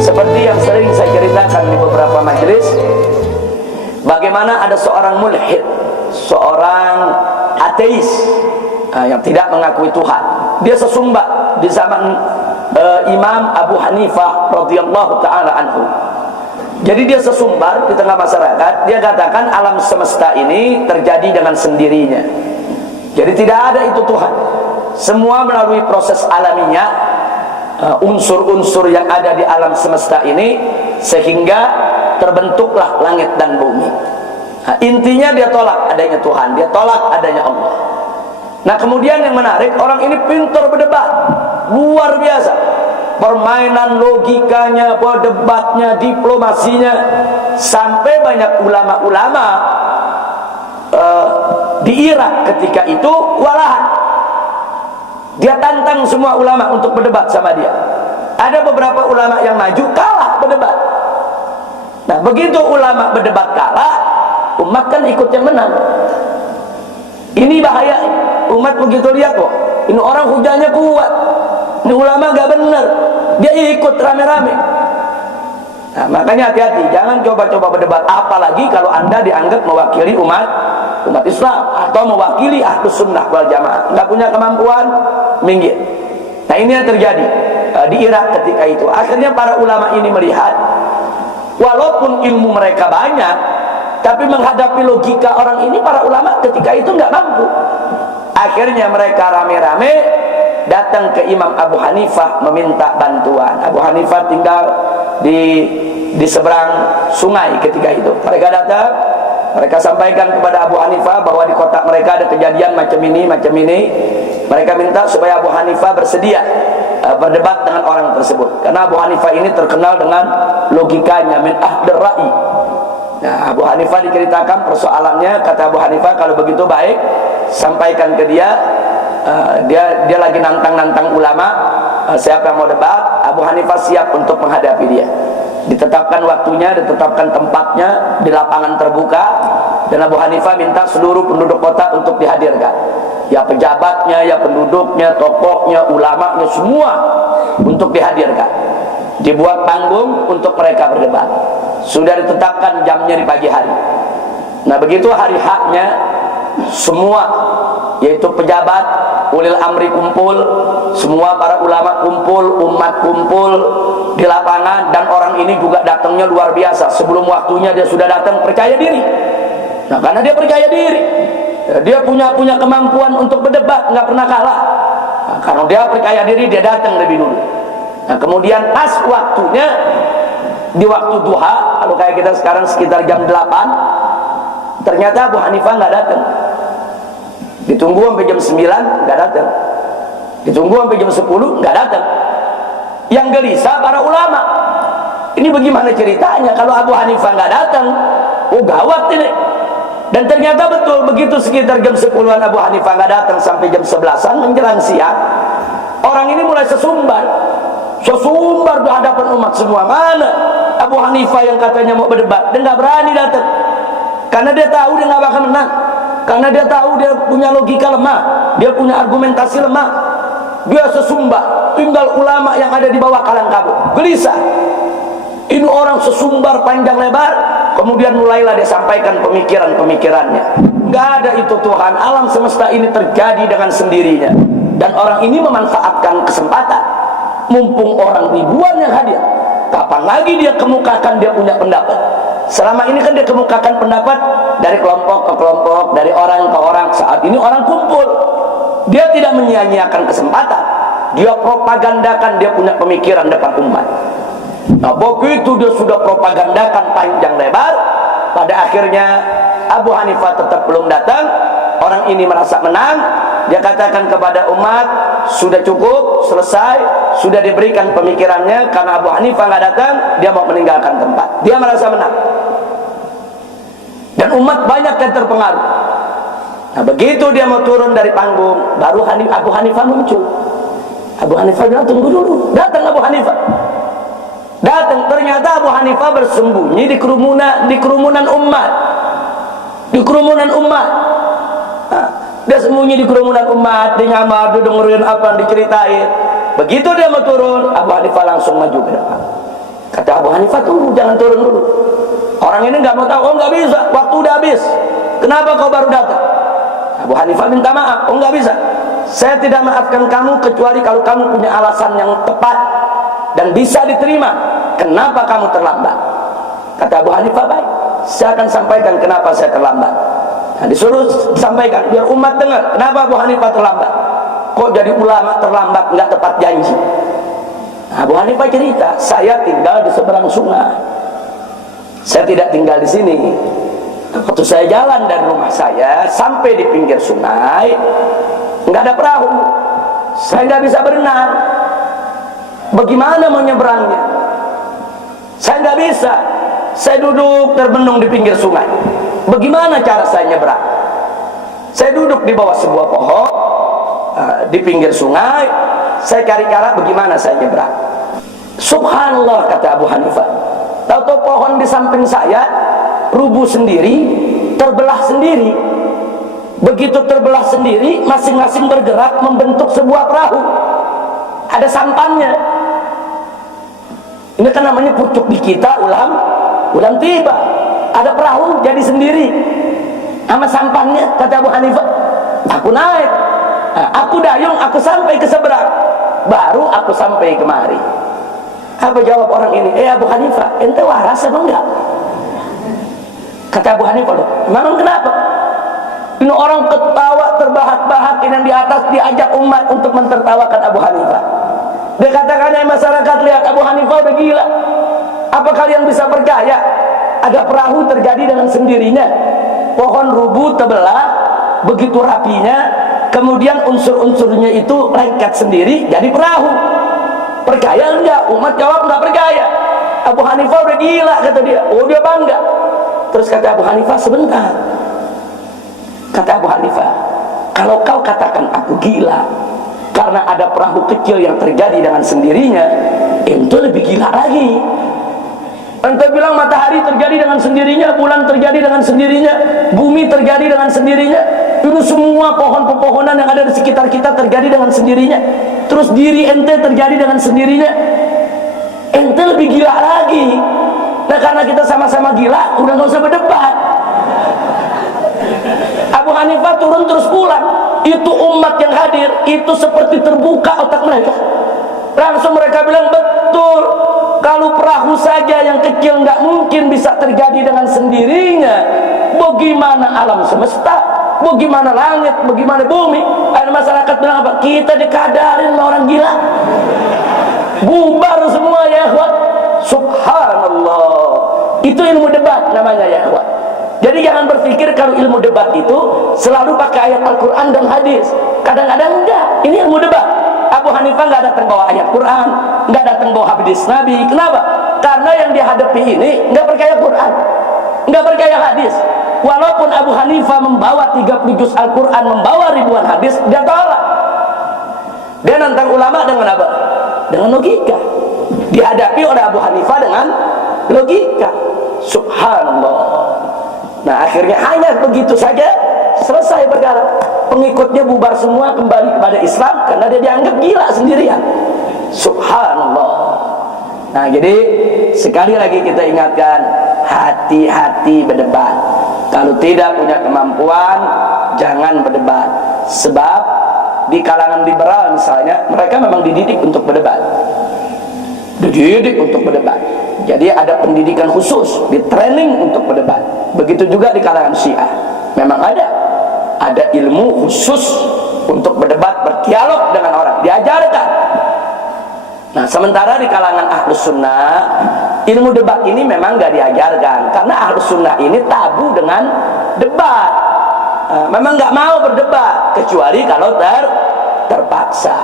seperti yang sering saya ceritakan di beberapa majelis, bagaimana ada seorang mulhid, seorang ateis yang tidak mengakui Tuhan. Dia sesumbar di zaman Imam Abu Hanifah radhiyallahu taala anhu. Jadi dia sesumbar di tengah masyarakat. Dia katakan alam semesta ini terjadi dengan sendirinya. Jadi tidak ada itu Tuhan. Semua melalui proses alaminya, unsur-unsur yang ada di alam semesta ini, sehingga terbentuklah langit dan bumi. Intinya dia tolak adanya Tuhan, dia tolak adanya Allah. Nah kemudian yang menarik, orang ini pintar berdebat, luar biasa. Permainan logikanya, berdebatnya, diplomasinya, sampai banyak ulama-ulama di Irak ketika itu kewalahan. Dia tantang semua ulama untuk berdebat sama dia. Ada beberapa ulama yang maju, kalah berdebat. Nah begitu ulama berdebat kalah, umat kan ikut yang menang. Ini bahaya. Umat begitu lihat, kok ini orang hujahnya kuat, ini ulama gak benar, dia ikut rame-rame. Nah makanya hati-hati, jangan coba-coba berdebat, apalagi kalau anda dianggap mewakili umat Islam atau mewakili ahlus sunnah wal jamaah. Gak punya kemampuan, minggir. Nah ini yang terjadi di Irak ketika itu. Akhirnya para ulama ini melihat, walaupun ilmu mereka banyak, tapi menghadapi logika orang ini, para ulama ketika itu nggak mampu. Akhirnya mereka rame-rame datang ke Imam Abu Hanifah meminta bantuan. Abu Hanifah tinggal di seberang sungai ketika itu. Mereka datang, mereka sampaikan kepada Abu Hanifah bahwa di kota mereka ada kejadian macam ini, macam ini. Mereka minta supaya Abu Hanifah bersedia berdebat dengan orang tersebut, karena Abu Hanifah ini terkenal dengan logikanya, min ahdir ra'i. Nah, Abu Hanifah diceritakan persoalannya. Kata Abu Hanifah, kalau begitu baik, sampaikan ke dia. Dia lagi nantang-nantang ulama, siapa yang mau debat. Abu Hanifah siap untuk menghadapi dia. Ditetapkan waktunya, ditetapkan tempatnya di lapangan terbuka, dan Abu Hanifah minta seluruh penduduk kota untuk dihadirkan. Ya pejabatnya, ya penduduknya, tokohnya, ulamanya, semua untuk dihadirkan. Dibuat panggung untuk mereka berdebat. Sudah ditetapkan jamnya di pagi hari. Nah begitu hari haknya, semua yaitu pejabat, ulil amri kumpul, semua para ulama kumpul, umat kumpul di lapangan. Dan orang ini juga datangnya luar biasa. Sebelum waktunya dia sudah datang, percaya diri. Nah karena dia percaya diri, dia punya kemampuan untuk berdebat, nggak pernah kalah. Nah, karena dia percaya diri, dia datang lebih dulu. Nah kemudian pas waktunya, di waktu duha, kalau kayak kita sekarang sekitar jam 8, ternyata Abu Hanifah nggak datang. Ditunggu sampai jam 9, nggak datang. Ditunggu sampai jam 10, nggak datang. Yang gelisah para ulama. Ini bagaimana ceritanya kalau Abu Hanifah nggak datang? Oh gawat ini. Dan ternyata betul, begitu sekitar jam 10-an Abu Hanifah nggak datang sampai jam 11-an menjelang siang, orang ini mulai sesumbar di hadapan umat semua. Mana Abu Hanifah yang katanya mau berdebat? Dia nggak berani datang, karena dia tahu dia nggak bakal menang, karena dia tahu dia punya logika lemah, dia punya argumentasi lemah. Dia sesumbar, tinggal ulama yang ada di bawah kalang kabut, gelisah. Ini orang sesumbar panjang lebar. Kemudian mulailah dia sampaikan pemikiran-pemikirannya. Nggak ada itu Tuhan, alam semesta ini terjadi dengan sendirinya. Dan orang ini memanfaatkan kesempatan, mumpung orang ribuan yang hadir. Kapan lagi dia kemukakan dia punya pendapat? Selama ini kan dia kemukakan pendapat dari kelompok ke kelompok, dari orang ke orang. Saat ini orang kumpul, dia tidak menyia-nyiakan kesempatan. Dia propagandakan dia punya pemikiran depan umat. Nah begitu dia sudah propagandakan panjang lebar, pada akhirnya Abu Hanifah tetap belum datang. Orang ini merasa menang. Dia katakan kepada umat, sudah cukup, selesai, sudah diberikan pemikirannya. Karena Abu Hanifah nggak datang, dia mau meninggalkan tempat. Dia merasa menang. Dan umat banyak yang terpengaruh. Nah begitu dia mau turun dari panggung, baru Abu Hanifah muncul. Abu Hanifah bilang, tunggu dulu. Datang Abu Hanifah. Datang, ternyata Abu Hanifah bersembunyi di kerumunan umat. Di kerumunan umat. Dia sembunyi di kerumunan umat, dia nyamar, dia dengerin apa yang diceritain. Begitu dia mau turun, Abu Hanifah langsung maju ke depan. Kata Abu Hanifah, tunggu, jangan turun dulu. Orang ini nggak mau tahu. Oh nggak bisa, waktu udah habis. Kenapa kau baru datang? Abu Hanifah minta maaf. Oh nggak bisa, saya tidak maafkan kamu kecuali kalau kamu punya alasan yang tepat dan bisa diterima. Kenapa kamu terlambat? Kata Abu Hanifah, baik, saya akan sampaikan kenapa saya terlambat. Nah, disuruh sampaikan biar umat dengar kenapa Abu Hanifah terlambat. Kok jadi ulama terlambat, nggak tepat janji? Nah, Abu Hanifah cerita, saya tinggal di seberang sungai. Saya tidak tinggal di sini. Waktu saya jalan dari rumah saya sampai di pinggir sungai, nggak ada perahu. Saya nggak bisa berenang. Bagaimana mau nyebrangnya? Saya nggak bisa. Saya duduk terbenung di pinggir sungai. Bagaimana cara saya nyebrang? Saya duduk di bawah sebuah pohon di pinggir sungai. Saya cari cara bagaimana saya nyebrang. Subhanallah, kata Abu Hanifah. Tahu-tahu pohon di samping saya rubuh sendiri, terbelah sendiri. Begitu terbelah sendiri, masing-masing bergerak membentuk sebuah perahu. Ada sampannya. Ini kan namanya pucuk di kita, ulam tiba. Ada perahu jadi sendiri. Sama sampannya, kata Abu Hanifah. Aku naik, aku dayung, aku sampai ke seberang. Baru aku sampai kemari. Apa jawab orang ini? Abu Hanifah, ente waras apa enggak? Kata Abu Hanifah, memang kenapa? Ini orang ketawa terbahak-bahak yang di atas diajak umat untuk mentertawakan Abu Hanifah. Dia katakan, masyarakat lihat Abu Hanifah udah gila. Apa kalian bisa percaya ada perahu terjadi dengan sendirinya? Pohon rubuh terbelah begitu rapinya, kemudian unsur-unsurnya itu lengket sendiri jadi perahu. Percaya enggak? Umat jawab enggak percaya. Abu Hanifah udah gila, kata dia. Oh, dia bangga. Terus kata Abu Hanifah, sebentar. Kata Abu Hanifah, kalau kau katakan aku gila karena ada perahu kecil yang terjadi dengan sendirinya, itu lebih gila lagi. Ente bilang matahari terjadi dengan sendirinya, bulan terjadi dengan sendirinya, bumi terjadi dengan sendirinya, itu semua pohon-pepohonan yang ada di sekitar kita terjadi dengan sendirinya. Terus diri ente terjadi dengan sendirinya, ente lebih gila lagi. Nah, karena kita sama-sama gila, udah gak usah berdebat. Abu Hanifah turun terus pulang. Itu umat yang hadir, itu seperti terbuka otak mereka. Langsung mereka bilang, betul, kalau perahu saja yang kecil nggak mungkin bisa terjadi dengan sendirinya, bagaimana alam semesta, bagaimana langit, bagaimana bumi? Ada masyarakat bilang apa? Kita dikadarin orang gila. Bubar semua, ya ikhwan. Subhanallah. Itu ilmu debat namanya, ya ikhwan. Jadi jangan berpikir kalau ilmu debat itu selalu pakai ayat Al-Quran dan hadis. Kadang-kadang enggak. Ini ilmu debat. Abu Hanifah nggak datang bawa ayat Quran, nggak datang bawa hadis Nabi. Kenapa? Karena yang dihadapi ini nggak percaya Quran, nggak percaya hadis. Walaupun Abu Hanifah membawa 30 juz Al-Quran, membawa ribuan hadis, dia tolak. Dia nantang ulama dengan apa? Dengan logika. Dihadapi oleh Abu Hanifah dengan logika. Subhanallah. Nah, akhirnya hanya begitu saja selesai perkara. Pengikutnya bubar semua, kembali kepada Islam karena dia dianggap gila sendirian. Subhanallah. Nah, jadi sekali lagi kita ingatkan, hati-hati berdebat. Kalau tidak punya kemampuan, jangan berdebat. Sebab di kalangan liberal misalnya, mereka memang dididik untuk berdebat. Dididik untuk berdebat. Jadi ada pendidikan khusus, di training untuk berdebat. Begitu juga di kalangan Syiah. Memang ada ilmu khusus untuk berdebat, berdialog dengan orang, diajarkan. Nah, sementara di kalangan Ahlus Sunnah, ilmu debat ini memang gak diajarkan, karena Ahlus Sunnah ini tabu dengan debat. Memang gak mau berdebat, kecuali kalau terpaksa.